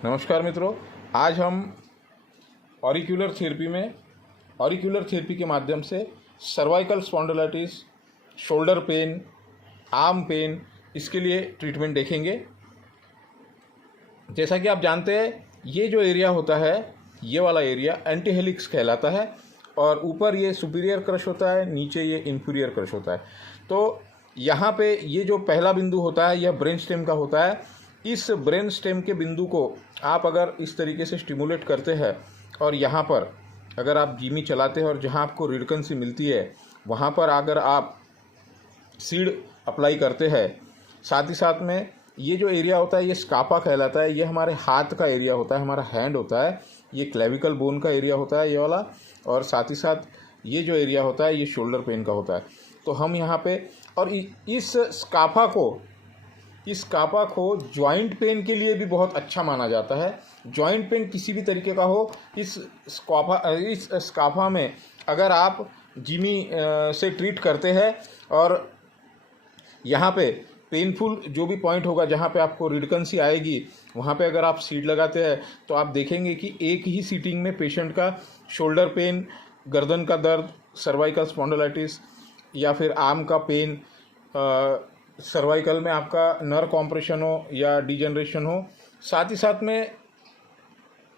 नमस्कार मित्रों, आज हम ऑरिक्यूलर थेरेपी के माध्यम से cervical spondylitis, shoulder pain, arm pain, इसके लिए ट्रीटमेंट देखेंगे। जैसा कि आप जानते हैं, ये जो एरिया होता है, ये वाला एरिया एंटी हेलिक्स कहलाता है और ऊपर ये सुपीरियर क्रश होता है, नीचे ये इंफीरियर क्रश होता है। तो यहाँ पे ये जो पहला बिंदु होता है, यह ब्रेन स्टेम का होता है। इस ब्रेन स्टेम के बिंदु को आप अगर इस तरीके से स्टिमुलेट करते हैं और यहाँ पर अगर आप जीमी चलाते हैं और जहाँ आपको रिडकन मिलती है वहाँ पर अगर आप सीड अप्लाई करते हैं, साथ ही साथ में ये जो एरिया होता है ये स्कापा कहलाता है। ये हमारे हाथ का एरिया होता है, हमारा हैंड होता है। ये क्लेविकल बोन का एरिया होता है ये वाला, और साथ ही साथ ये जो एरिया होता है ये शोल्डर पेन का होता है। तो हम यहाँ पे और इस स्कापा को जॉइंट पेन के लिए भी बहुत अच्छा माना जाता है। जॉइंट पेन किसी भी तरीके का हो, इस स्कापा में अगर आप जिमी से ट्रीट करते हैं और यहाँ पे पेनफुल जो भी पॉइंट होगा जहाँ पे आपको रिडकंसी आएगी वहाँ पे अगर आप सीड लगाते हैं तो आप देखेंगे कि एक ही सीटिंग में पेशेंट का शोल्डर पेन, गर्दन का दर्द, सर्वाइकल स्पॉन्डिलाइटिस या फिर आर्म का पेन, सर्वाइकल में आपका नर्व कॉम्प्रेशन हो या डिजनरेशन हो, साथ ही साथ में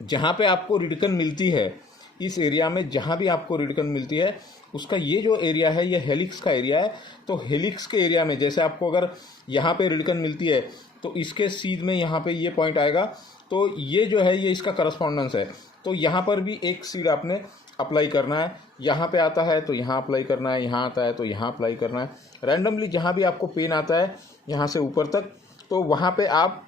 जहाँ पे आपको रिडकन मिलती है, इस एरिया में जहाँ भी आपको रिडकन मिलती है उसका ये जो एरिया है ये हेलिक्स का एरिया है। तो हेलिक्स के एरिया में जैसे आपको अगर यहाँ पे रिडकन मिलती है तो इसके सीध में यहाँ पे ये पॉइंट आएगा, तो ये जो है ये इसका करस्पॉन्डेंस है। तो यहाँ पर भी एक सीड आपने अप्लाई करना है। यहाँ पे आता है तो यहाँ अप्लाई करना है, यहाँ आता है तो यहाँ अप्लाई करना है। रैंडमली जहाँ भी आपको पेन आता है यहाँ से ऊपर तक, तो वहाँ पे आप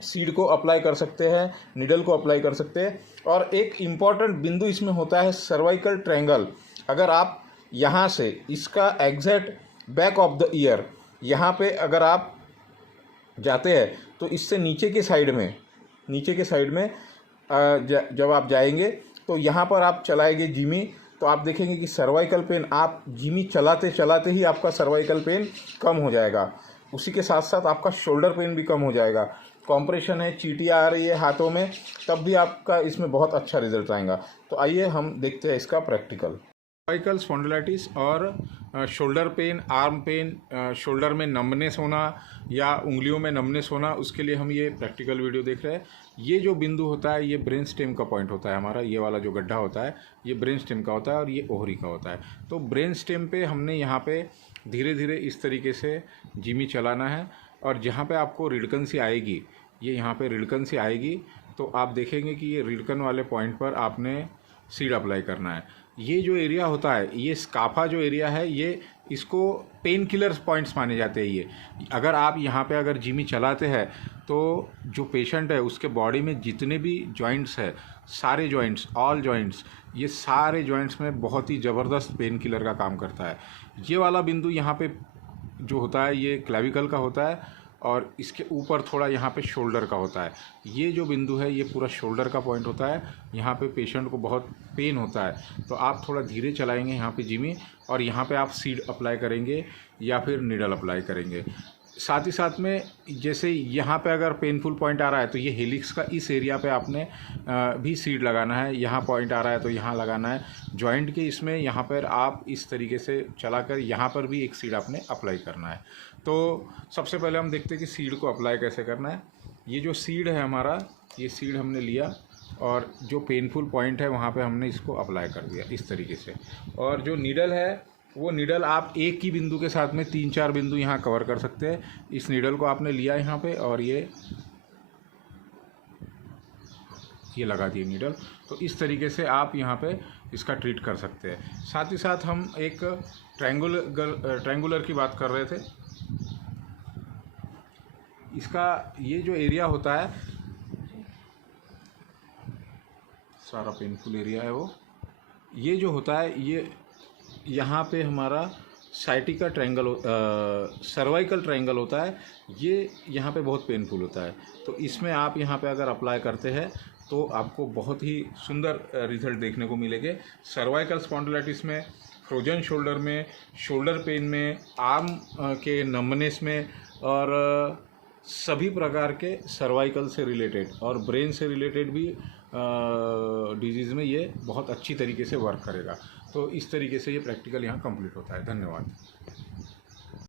सीड को अप्लाई कर सकते हैं, निडल को अप्लाई कर सकते हैं। और एक इम्पॉर्टेंट बिंदु इसमें होता है सर्वाइकल ट्रायंगल। अगर आप यहाँ से इसका exact back of the year यहाँ पे अगर आप जाते हैं तो इससे नीचे के साइड में जब आप जाएंगे तो यहाँ पर आप चलाएंगे जिमी, तो आप देखेंगे कि सर्वाइकल पेन, आप जिमी चलाते चलाते ही आपका सर्वाइकल पेन कम हो जाएगा। उसी के साथ साथ आपका शोल्डर पेन भी कम हो जाएगा। कॉम्प्रेशन है, चींटियाँ आ रही है हाथों में, तब भी आपका इसमें बहुत अच्छा रिजल्ट आएगा। तो आइए हम देखते हैं इसका प्रैक्टिकल। सर्वाइकल स्पॉन्डिलाइटिस और shoulder pain, arm pain, shoulder में नमनेस होना या उंगलियों में नमनेस होना, उसके लिए हम ये प्रैक्टिकल वीडियो देख रहे हैं। ये जो बिंदु होता है ये ब्रेन स्टेम का पॉइंट होता है हमारा। ये वाला जो गड्ढा होता है ये ब्रेन स्टेम का होता है और ये ओहरी का होता है। तो ब्रेन स्टेम पे हमने यहाँ पे धीरे धीरे इस तरीके से जिमी चलाना है और जहाँ पे आपको रिडकंसी आएगी, ये यहाँ पे रिडकंसी आएगी तो आप देखेंगे कि ये रिडकन वाले पॉइंट पर आपने सीड अप्लाई करना है। ये जो एरिया होता है, ये स्काफा जो एरिया है, ये इसको पेन किलर पॉइंट्स माने जाते हैं। ये अगर आप यहाँ पे अगर जिमी चलाते हैं तो जो पेशेंट है उसके बॉडी में जितने भी जॉइंट्स है, सारे जॉइंट्स, ऑल जॉइंट्स, ये सारे जॉइंट्स में बहुत ही ज़बरदस्त पेन किलर का काम करता है। ये वाला बिंदु यहाँ पे जो होता है ये क्लेविकल का होता है और इसके ऊपर थोड़ा यहाँ पे शोल्डर का होता है। ये जो बिंदु है ये पूरा शोल्डर का पॉइंट होता है। यहाँ पे पेशेंट को बहुत पेन होता है तो आप थोड़ा धीरे चलाएंगे यहाँ पे जिमी और यहाँ पे आप सीड अप्लाई करेंगे या फिर निडल अप्लाई करेंगे। साथ ही साथ में जैसे यहाँ पे अगर पेनफुल पॉइंट आ रहा है तो ये हेलिक्स का इस एरिया पे आपने भी सीड लगाना है। यहाँ पॉइंट आ रहा है तो यहाँ लगाना है। जॉइंट के इसमें यहाँ पर आप इस तरीके से चलाकर यहाँ पर भी एक सीड आपने अप्लाई करना है। तो सबसे पहले हम देखते हैं कि सीड को अप्लाई कैसे करना है। ये जो सीड है हमारा, ये सीड हमने लिया और जो पेनफुल पॉइंट है वहाँ पे हमने इसको अप्लाई कर दिया इस तरीके से। और जो नीडल है वो नीडल आप एक ही बिंदु के साथ में 3-4 बिंदु यहाँ कवर कर सकते हैं। इस नीडल को आपने लिया यहाँ पे और ये लगा दिए नीडल। तो इस तरीके से आप यहाँ पे इसका ट्रीट कर सकते हैं। साथ ही साथ हम एक ट्रायंगुलर की बात कर रहे थे। इसका ये जो एरिया होता है, सारा पेनफुल एरिया है वो, ये जो होता है ये यहाँ पे हमारा साइटिका ट्रायंगल, सर्वाइकल ट्रायंगल होता है। ये यहाँ पे बहुत पेनफुल होता है। तो इसमें आप यहाँ पे अगर अप्लाई करते हैं तो आपको बहुत ही सुंदर रिजल्ट देखने को मिलेंगे। सर्वाइकल स्पॉन्डिलाइटिस में, फ्रोजन शोल्डर में, शोल्डर पेन में, आर्म के नमनेस में और सभी प्रकार के सर्वाइकल से रिलेटेड और ब्रेन से रिलेटेड भी डिजीज़ में ये बहुत अच्छी तरीके से वर्क करेगा। तो इस तरीके से ये प्रैक्टिकल यहाँ कंप्लीट होता है। धन्यवाद।